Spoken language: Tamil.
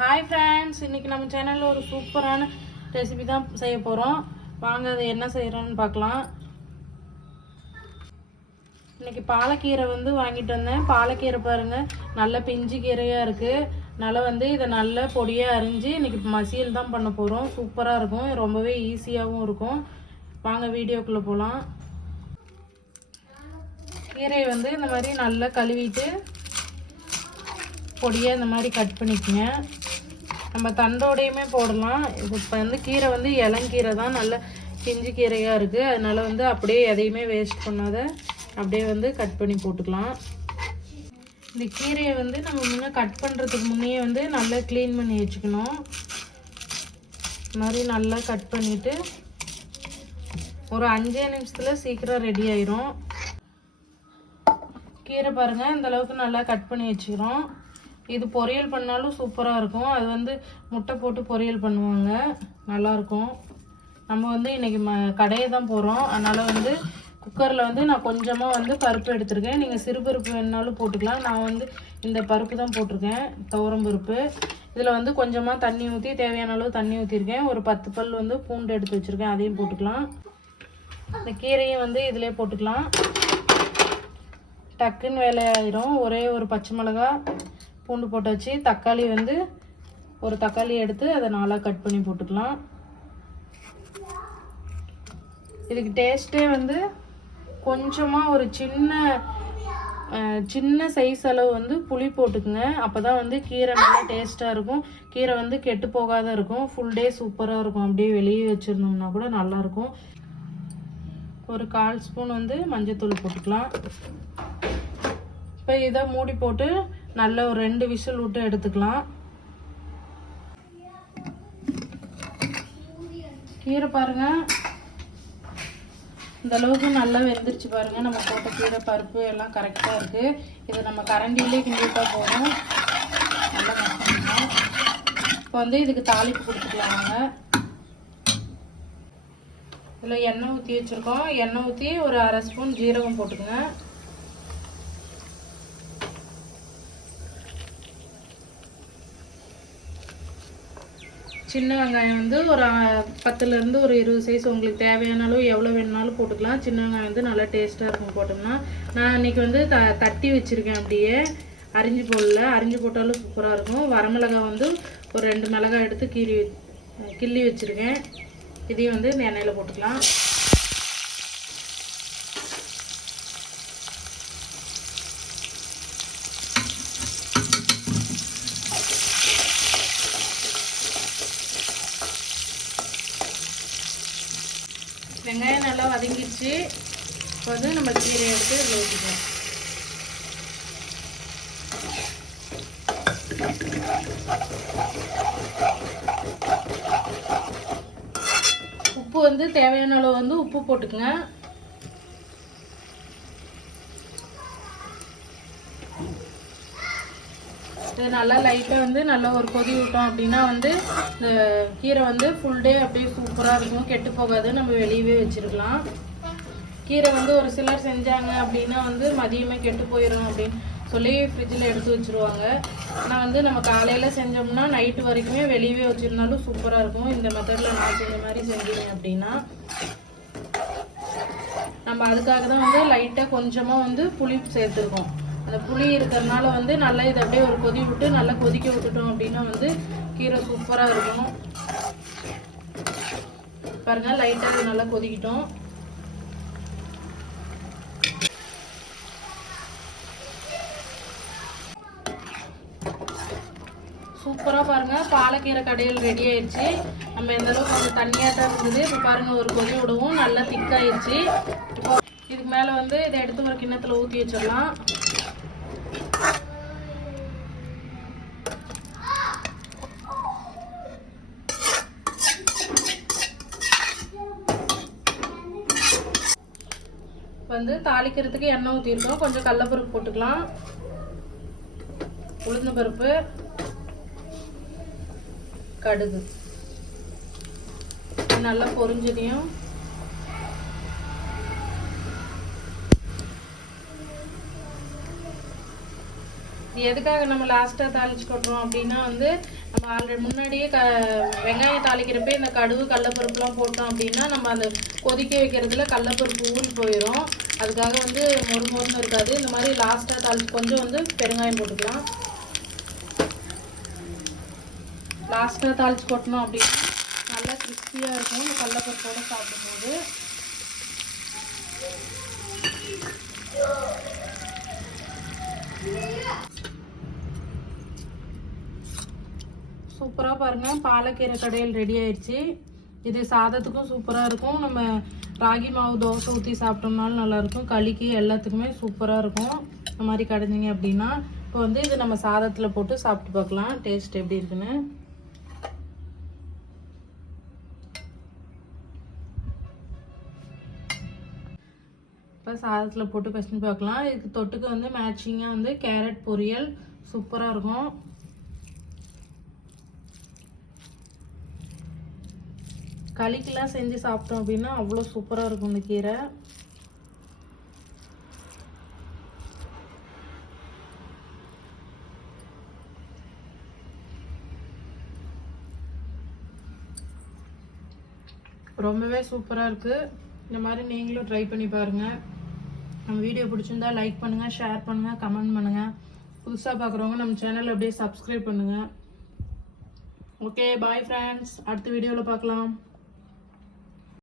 ஹாய் ஃப்ரெண்ட்ஸ் இன்றைக்கி நம்ம சேனலில் ஒரு சூப்பரான ரெசிபி தான் செய்ய போகிறோம் வாங்க அது என்ன செய்கிறோன்னு பார்க்கலாம். இன்றைக்கி பாலக்கீரை வந்து வாங்கிட்டு வந்தேன். பாலக்கீரை பாருங்கள் நல்ல பிஞ்சு கீரையாக இருக்குது நல்லா வந்து இதை நல்ல பொடியாக அரிஞ்சு இன்றைக்கி மசியல் தான் பண்ண போகிறோம் சூப்பராக இருக்கும். ரொம்பவே ஈஸியாகவும் இருக்கும். வாங்க வீடியோக்குள்ளே போகலாம் கீரையை வந்து இந்த மாதிரி நல்லா கழுவிட்டு பொடியாக இந்த மாதிரி கட் பண்ணிக்கங்க. நம்ம தண்டோடையுமே போடலாம். இப்போ வந்து கீரை வந்து இளங்கீரை தான். நல்ல பிஞ்சு கீரையாக இருக்குது அதனால் வந்து அப்படியே எதையுமே வேஸ்ட் பண்ணாத அப்படியே வந்து கட் பண்ணி போட்டுக்கலாம். இந்த கீரையை வந்து நம்ம முன்னே கட் பண்ணுறதுக்கு முன்னே வந்து நல்லா க்ளீன் பண்ணி வச்சுக்கணும். இந்த மாதிரி நல்லா கட் பண்ணிவிட்டு ஒரு அஞ்சே நிமிஷத்தில் சீக்கிரம் ரெடி ஆயிரும். கீரை பாருங்கள் இந்த அளவுக்கு நல்லா கட் பண்ணி வச்சுக்கிறோம். இது பொரியல் பண்ணாலும் சூப்பராக இருக்கும். அது வந்து முட்டை போட்டு பொரியல் பண்ணுவாங்க. நல்லாயிருக்கும். நம்ம வந்து இன்றைக்கி ம கடையை தான் போகிறோம் அதனால் வந்து குக்கரில் வந்து நான் கொஞ்சமாக வந்து பருப்பு எடுத்திருக்கேன். நீங்கள் சிறு பருப்பு வேணுனாலும் போட்டுக்கலாம். நான் வந்து இந்த பருப்பு தான் போட்டிருக்கேன். துவரம் பருப்பு. இதில் வந்து கொஞ்சமாக தண்ணி ஊற்றி தேவையான அளவு தண்ணி ஊற்றிருக்கேன் ஒரு பத்து பல் வந்து பூண்டு எடுத்து வச்சுருக்கேன். அதையும் போட்டுக்கலாம். இந்த கீரையும் வந்து இதிலே போட்டுக்கலாம். டக்குன்னு வேலையாயிரும். ஒரே ஒரு பச்சை மிளகா பூண்டு போட்டாச்சு தக்காளி வந்து ஒரு தக்காளி எடுத்து அதை நாலாக கட் பண்ணி போட்டுக்கலாம். இதுக்கு டேஸ்ட்டே வந்து கொஞ்சமாக ஒரு சின்ன சின்ன சைஸ் அளவு வந்து புளி போட்டுக்குங்க. அப்போ தான் வந்து கீரை நல்லா டேஸ்ட்டாக இருக்கும். கீரை வந்து கெட்டு போகாத இருக்கும். ஃபுல் டே சூப்பராக இருக்கும். அப்படியே வெளியே வச்சுருந்தோம்னா கூட நல்லாயிருக்கும் ஒரு கால் ஸ்பூன் வந்து மஞ்சத்தூள் போட்டுக்கலாம். இப்போ இதை மூடி போட்டு நல்ல ஒரு ரெண்டு விசில் விட்டு எடுத்துக்கலாம். கீரை பாருங்க. இந்த அளவுக்கு நல்லா வெந்துருச்சு பாருங்க. நம்ம போட்ட கீரை பருப்பு எல்லாம் கரெக்டாக இருக்கு. இதை நம்ம கரண்டிலே கிண்டிட்டா போதும். நல்லா இப்போ வந்து இதுக்கு தாளிப்பு கொடுத்துக்கலாம் வாங்க. இதில் எண்ணெய் ஊற்றி வச்சுருக்கோம். எண்ணெய் ஊற்றி ஒரு அரை ஸ்பூன் ஜீரகம் போட்டுக்கோங்க. சின்ன வெங்காயம் வந்து ஒரு பத்துலேருந்து ஒரு இருபது சைஸ் உங்களுக்கு தேவையான அளவு எவ்வளோ வேணுனாலும் போட்டுக்கலாம். சின்ன வெங்காயம் வந்து நல்லா டேஸ்ட்டாக இருக்கும் போட்டோம்னா. நான் இன்றைக்கி வந்து த தட்டி வச்சுருக்கேன் அப்படியே. அரிஞ்சு போடல. அரிஞ்சு போட்டாலும் சூப்பராக இருக்கும். வரமிளகாய் வந்து ஒரு ரெண்டு மிளகாய் எடுத்து கீறி கிள்ளி வச்சுருக்கேன். இதையும் வந்து எண்ணெயில் போட்டுக்கலாம். வெங்காயம் நல்லா வதங்கிடுச்சு. இப்போ வந்து நம்ம கீரையை எடுத்து இதில் ஊற்றிக்கலாம். உப்பு வந்து தேவையான அளவு வந்து உப்பு போட்டுக்கங்க. இது நல்லா லைட்டாக வந்து நல்லா ஒரு கொதி விட்டோம் அப்படின்னா வந்து இந்த கீரை வந்து ஃபுல் டே அப்படியே சூப்பராக இருக்கும். கெட்டு போகாது நம்ம வெளியவே வச்சிருக்கலாம். கீரை வந்து ஒரு சிலர் செஞ்சாங்க அப்படின்னா வந்து மதியமே கெட்டு போயிடும் அப்படின்னு சொல்லி ஃப்ரிட்ஜில் எடுத்து வச்சுருவாங்க. ஆனால் வந்து நம்ம காலையில் செஞ்சோம்னா நைட்டு வரைக்குமே வெளியவே வச்சிருந்தாலும் சூப்பராக இருக்கும். இந்த மெத்தடில் நான் செஞ்ச மாதிரி செஞ்சீங்க அப்படின்னா நம்ம அதுக்காக தான் வந்து லைட்டாக கொஞ்சமாக வந்து புளி சேர்த்துருக்கோம். அந்த புளி இருக்கிறதுனால வந்து நல்லா இதை அப்படியே ஒரு கொதி விட்டு நல்லா கொதிக்க விட்டுட்டோம் அப்படின்னா வந்து கீரை சூப்பராக இருக்கும். பாருங்க லைட்டாக இது நல்லா கொதிக்கிட்டோம். சூப்பராக பாருங்கள் பாலக்கீரை கடையில் ரெடி ஆயிடுச்சு. நம்ம எந்த அளவுக்கு கொஞ்சம் தண்ணியாக தான் இருந்தது. இப்போ பாருங்கள் ஒரு கொதி விடுவோம் நல்லா திக்காயிடுச்சு இப்போ இதுக்கு மேலே வந்து இதை எடுத்து ஒரு கிண்ணத்தில் ஊற்றி வச்சிடலாம். வந்து தாளிக்கிறதுக்கு எண்ணெய் ஊற்றிருக்கோம் கொஞ்சம் கடலப்பருப்பு போட்டுக்கலாம். உளுந்த பருப்பு கடுகு. நல்லா பொரிஞ்சதையும் எதுக்காக நம்ம லாஸ்ட்டாக தாளிச்சு கொட்டுறோம் அப்படின்னா வந்து நம்ம ஆல்ரெடி முன்னாடியே க வெங்காயம் தாளிக்கிறப்ப இந்த கடுகு கடலப்பருப்புலாம் போட்டோம் அப்படின்னா நம்ம அந்த கொதிக்க வைக்கிறதுல கடலப்பருப்பு ஊறி போயிடும் அதுக்காக வந்து மொறு மொறுன்னு இருக்காது. இந்த மாதிரி லாஸ்ட்டாக தாளிச்சு கொஞ்சம் வந்து பெருங்காயம் போட்டுக்கலாம். லாஸ்ட்டாக தாளிச்சு கொட்டணும் அப்படின்னா நல்லா கிறிஸ்பியாக இருக்கும். இந்த கடலப்பருப்போட சாப்பிடும்போது. சூப்பராக பாருங்கள் பாலக்கீரை கடையில் ரெடி ஆயிடுச்சு. இது சாதத்துக்கும் சூப்பராக இருக்கும். நம்ம ராகி மாவு தோசை ஊற்றி சாப்பிட்டோம்னாலும் நல்லாயிருக்கும் களிக்கு எல்லாத்துக்குமே சூப்பராக இருக்கும். இந்த மாதிரி கடைஞ்சிங்க அப்படின்னா இப்போ வந்து இது நம்ம சாதத்தில் போட்டு சாப்பிட்டு பார்க்கலாம். டேஸ்ட் எப்படி இருக்குன்னு. இப்போ சாதத்தில் போட்டு பசங்க பார்க்கலாம். இதுக்கு தொட்டுக்கு வந்து மேட்சிங்காக வந்து கேரட் பொரியல் சூப்பராக இருக்கும். களிக்கெல்லாம் செஞ்சு சாப்பிட்டோம் அப்படின்னா அவ்வளோ சூப்பராக இருக்கும் இந்த கீரை. ரொம்பவே சூப்பராக இருக்குது இந்த மாதிரி நீங்களும் ட்ரை பண்ணி பாருங்கள் நம்ம வீடியோ பிடிச்சிருந்தா லைக் பண்ணுங்கள் ஷேர் பண்ணுங்கள் கமெண்ட் பண்ணுங்கள் புதுசாக பார்க்குறவங்க நம்ம சேனல் அப்படியே சப்ஸ்கிரைப் பண்ணுங்கள் ஓகே பாய் ஃப்ரெண்ட்ஸ் அடுத்த வீடியோவில் பார்க்கலாம்